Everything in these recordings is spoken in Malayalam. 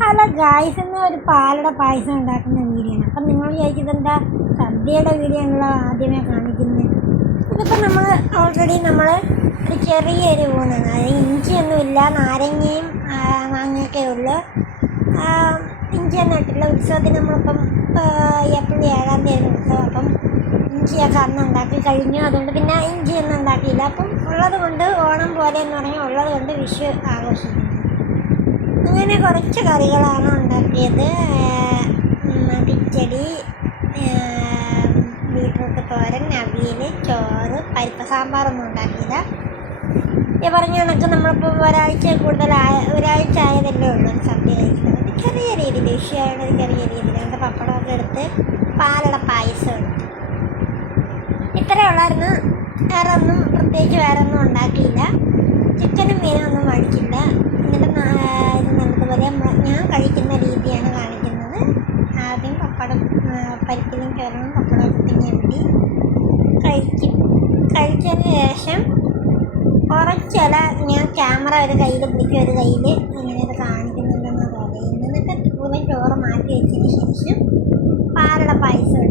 ഹലോ ഗായ്സ്, എന്ന ഒരു പാലട പായസം ഉണ്ടാക്കുന്ന വീഡിയോ ആണ്. അപ്പം നിങ്ങൾ ചോദിച്ചത് എന്താ സദ്യയുടെ വീഡിയോ ആണല്ലോ ആദ്യമേ കാണിക്കുന്നത്. ഇതിപ്പോൾ നമ്മൾ ഓൾറെഡി ഒരു ചെറിയൊരു ഊണാണ്. അതായത് ഇഞ്ചിയൊന്നുമില്ല, നാരങ്ങയും മാങ്ങയൊക്കെ ഉള്ളു. ഇഞ്ചിയൊന്നും ഇട്ടില്ല. ഉത്സവത്തിന് നമ്മളിപ്പം ഏപ്രിൽ 7-ാം തീയതി ഉത്സവം. അപ്പം ഇഞ്ചിയൊക്കെ അന്ന് ഉണ്ടാക്കി കഴിഞ്ഞു. അതുകൊണ്ട് പിന്നെ ഇഞ്ചിയൊന്നും ഉണ്ടാക്കിയില്ല. അപ്പം ഉള്ളത് കൊണ്ട് ഓണം പോലെ എന്ന് പറഞ്ഞാൽ ഉള്ളത് കൊണ്ട് വിഷു ആഘോഷിക്കുന്നു. അങ്ങനെ കുറച്ച് കറികളാണ് ഉണ്ടാക്കിയത്. കിച്ചടി, ബീട്രൂട്ട് തോരൻ, അവിയൽ, ചോറ്, പരിപ്പ് സാമ്പാറൊന്നും ഉണ്ടാക്കിയില്ല. ഈ പറഞ്ഞ കണക്ക് നമ്മളിപ്പോൾ ഒരാഴ്ച ആയതല്ലേ ഉള്ളൂ സദ്യ കഴിക്കുന്നത്. ചെറിയ രീതിയിൽ വിഷയമാണ്. ചെറിയ രീതിയിൽ രണ്ട് പപ്പടമൊക്കെ എടുത്ത് പാലട പായസം എടുത്തു. ഇത്രയേ ഉള്ളായിരുന്നു. പ്രത്യേകിച്ച് വേറെ ഒന്നും ഉണ്ടാക്കിയില്ല. ചിക്കനും മീനൊന്നും മേടിച്ചില്ല. എന്നിട്ട് നല്ലതുപോലെ ഞാൻ കഴിക്കുന്ന രീതിയാണ് കാണിക്കുന്നത്. ആദ്യം പപ്പടം പരിപ്പിലും ചോറും പപ്പടമൊക്കെ തിങ്ങി കഴിച്ചതിന് ശേഷം കുറച്ചില ഞാൻ ക്യാമറ ഒരു കയ്യിൽ പിടിക്കും, ഒരു കയ്യിൽ ഇങ്ങനെ ഇത് കാണിക്കുന്നുണ്ടെന്ന് പറയുന്നു. എന്നിട്ട് പൂരം ചോറ് മാറ്റി വെച്ചതിന് ശേഷം പാലട പായസം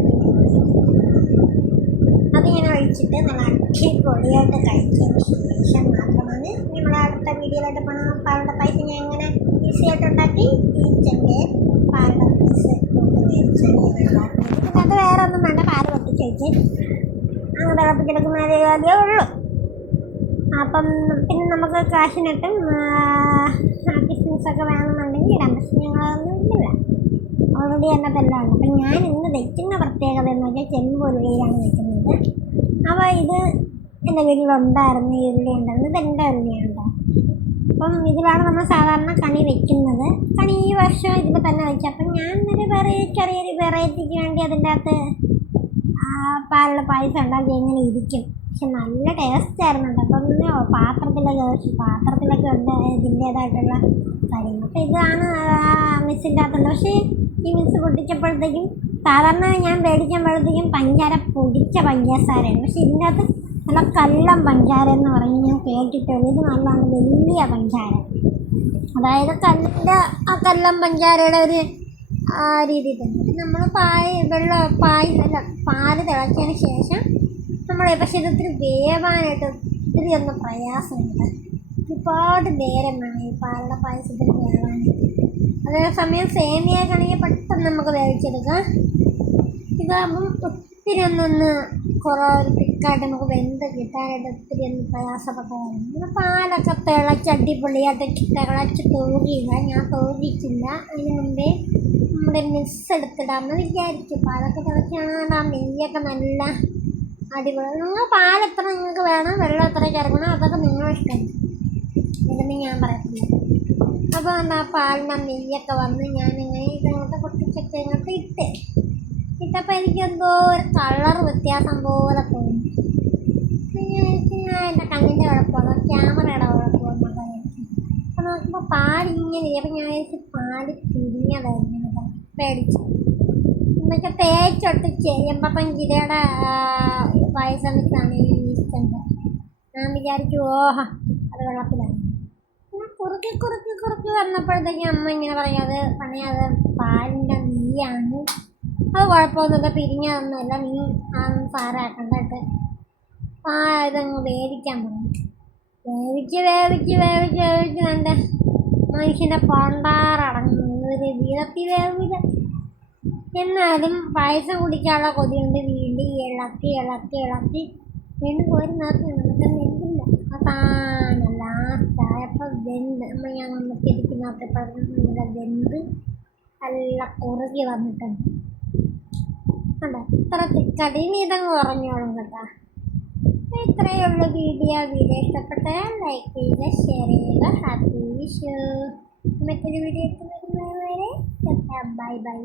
അതിങ്ങനെ ഒഴിച്ചിട്ട് നല്ല അടിപൊളിയായിട്ട് കഴിച്ചതിന് ശേഷം മാത്രമാണ് നമ്മളെ അടുത്ത വീഡിയോയിലായിട്ട് പോകണം. പാലട പായസം ഞാൻ എങ്ങനെ ഈസിയായിട്ട് ഉണ്ടാക്കി ഈസ്റ്റൻ്റെ പാലട പീസ് മേടിച്ചാണ് ഞാൻ ഉണ്ടാക്കുന്നത്. പിന്നെ അത് വേറെ ഒന്നും വേണ്ട, പാല് പൊട്ടിച്ച് വെച്ച് അങ്ങ് തിളപ്പിച്ചെടുക്കുന്ന കാര്യമേ ഉള്ളൂ. അപ്പം പിന്നെ നമുക്ക് കാശിനട്ടും കിസ്മിസൊക്കെ വേണമെന്നുണ്ടെങ്കിൽ ഇടാം. പക്ഷെ ഞങ്ങളതൊന്നും ഇല്ല, ഓൾറെഡി എന്നതെല്ലാം ഉണ്ട്. അപ്പം ഞാൻ ഇന്ന് വയ്ക്കുന്ന പ്രത്യേകത എന്ന് വെച്ചാൽ ചെമ്പ് ഉരുളിയിലാണ് വയ്ക്കുന്നത്. അപ്പോൾ ഇത് എൻ്റെ വീട്ടിലുണ്ടായിരുന്നു, ഈ ഉരുളി ഉണ്ടായിരുന്നു. ഇത് എൻ്റെ ഉരുളിയുണ്ട്. അപ്പം ഇതിലാണ് നമ്മൾ സാധാരണ കണി വയ്ക്കുന്നത്. കണി ഈ വർഷം ഇതിൽ തന്നെ വെച്ചു. അപ്പം ഞാൻ ചെറിയൊരു വെറൈറ്റിക്ക് വേണ്ടി അതിൻ്റെ അകത്ത് പാലുള്ള പായസം ഉണ്ടാക്കി എങ്ങനെ ഇരിക്കും. പക്ഷെ നല്ല ടേസ്റ്റ് ആയിരുന്നുണ്ട്. അപ്പം പാത്രത്തിലൊക്കെ ഉണ്ട് ഇതിൻ്റേതായിട്ടുള്ള കാര്യങ്ങൾ. അപ്പം ഇതാണ് മിക്സിൻ്റെ അകത്തുണ്ട്. പക്ഷേ ഈ മിക്സ് പൊട്ടിച്ചപ്പോഴത്തേക്കും സാധാരണ ഞാൻ മേടിക്കുമ്പോഴത്തേക്കും പൊടിച്ച പഞ്ചസാരയാണ്. പക്ഷെ ഇതിൻ്റെ അകത്ത് നല്ല കള്ളം പഞ്ചാര എന്ന് പറഞ്ഞ് ഞാൻ കേട്ടിട്ടുള്ളൂ. ഇത് നല്ലതാണ്, വലിയ പഞ്ചാര. അതായത് കള്ളം പഞ്ചാരയുടെ ഒരു രീതി തന്നെ. നമ്മൾ പാല് തിളച്ചതിന് ശേഷം പക്ഷേ ഇതൊത്തിരി വേവാനായിട്ട് ഒത്തിരി ഒന്ന് പ്രയാസമുണ്ട്. ഒരുപാട് നേരം വേണം ഈ പാലട പായസത്തിന് വേവാനായിട്ട്. അതേസമയം സേമിയയാണെങ്കിൽ പെട്ടെന്ന് നമുക്ക് വേവിച്ചെടുക്കാം. ഇതാകുമ്പം ഒത്തിരി കുറവ് തിക്കായിട്ട് നമുക്ക് വെന്ത് കിട്ടാനായിട്ട് ഒത്തിരി പ്രയാസപ്പെട്ടതാണ്. പിന്നെ പാലൊക്കെ തിളച്ച് അടിപൊളിയായിട്ട് തിളച്ച് തോന്നിയില്ല. ഞാൻ തോന്നിച്ചില്ല. അതിന് മുമ്പേ നമ്മുടെ മിക്സ് എടുത്തിടാമെന്ന് വിചാരിച്ചു. പാലൊക്കെ തിളച്ചാണ് ആ നെയ്യൊക്കെ നല്ല അടിപൊളി. നിങ്ങൾ പാലെത്ര നിങ്ങൾക്ക് വേണം, വെള്ളം എത്ര ചേർക്കണം, അതൊക്കെ നിങ്ങളുടെ ഇഷ്ടം. ഇതൊന്നും ഞാൻ പറയത്തില്ല. അപ്പോൾ എന്താ പാലിന് നെയ്യൊക്കെ വന്ന് ഞാനിങ്ങനെ ഇതങ്ങോട്ട് പൊട്ടിച്ചൊക്കെ ഇങ്ങോട്ട് ഇട്ടപ്പോൾ എനിക്കെന്തോ ഒരു കളർ വ്യത്യാസം പോലെ തോന്നി. എൻ്റെ കണ്ണിൻ്റെ കുഴപ്പമാണ്, ക്യാമറയുടെ കുഴപ്പമെന്നൊക്കെ വിചാരിച്ചു. അപ്പോൾ നോക്കുമ്പോൾ പാലിങ്ങനെ അപ്പം ഞാൻ വിചാരിച്ചു പാല് പിരിഞ്ഞതായിരുന്നു പേടിച്ചു. എന്നുവെച്ചാൽ തേച്ചൊട്ട് 85 രൂപയുടെ പായസം വെച്ചാണ് ഈ ഈസ്റ്റൻ്റെ. ഞാൻ വിചാരിച്ചു അത് വെള്ളത്തിലാണ്. പിന്നെ കുറുക്കി വന്നപ്പോഴത്തേക്കും അമ്മ ഇങ്ങനെ പറയും അത് പാലിൻ്റെ നെയ്യാണ്, അത് കുഴപ്പമൊന്നുമില്ല, പിരിഞ്ഞതൊന്നുമില്ല, നീ സാരാക്കണ്ടിട്ട് ഇതങ്ങ് വേവിക്കാൻ പറഞ്ഞു. വേവിച്ച് കണ്ട് മനുഷ്യൻ്റെ പൊണ്ടാറടങ്ങുന്നു. ഒരു വിധത്തിൽ വേവില്ല. എന്നാലും പായസം കുടിക്കാനുള്ള കൊതിയുണ്ട്. വീണ്ടും ഇളക്കി വീണ്ടും കോരി നേരത്തെ നമുക്ക് വെന്തില്ല. അതാണ് ലാസ്റ്റായപ്പോൾ ഞാൻ നമുക്ക് ഇരിക്കുന്നതിനകത്ത് വെന്ത് നല്ല കുറുകി വന്നിട്ടുണ്ട്. കണ്ടോ, ഇത്ര തിക്കടി നീ ഇതങ്ങ് കുറഞ്ഞോളും കേട്ടോ. ഇത്രയേ ഉള്ളൂ വീഡിയോ ഇഷ്ടപ്പെട്ടാൽ ലൈക്ക് ചെയ്യുക, ഷെയർ ചെയ്യുക. ഹാപ്പി വിഷു. മറ്റൊരു വീഡിയോ എത്തുന്നവരെ ബൈ.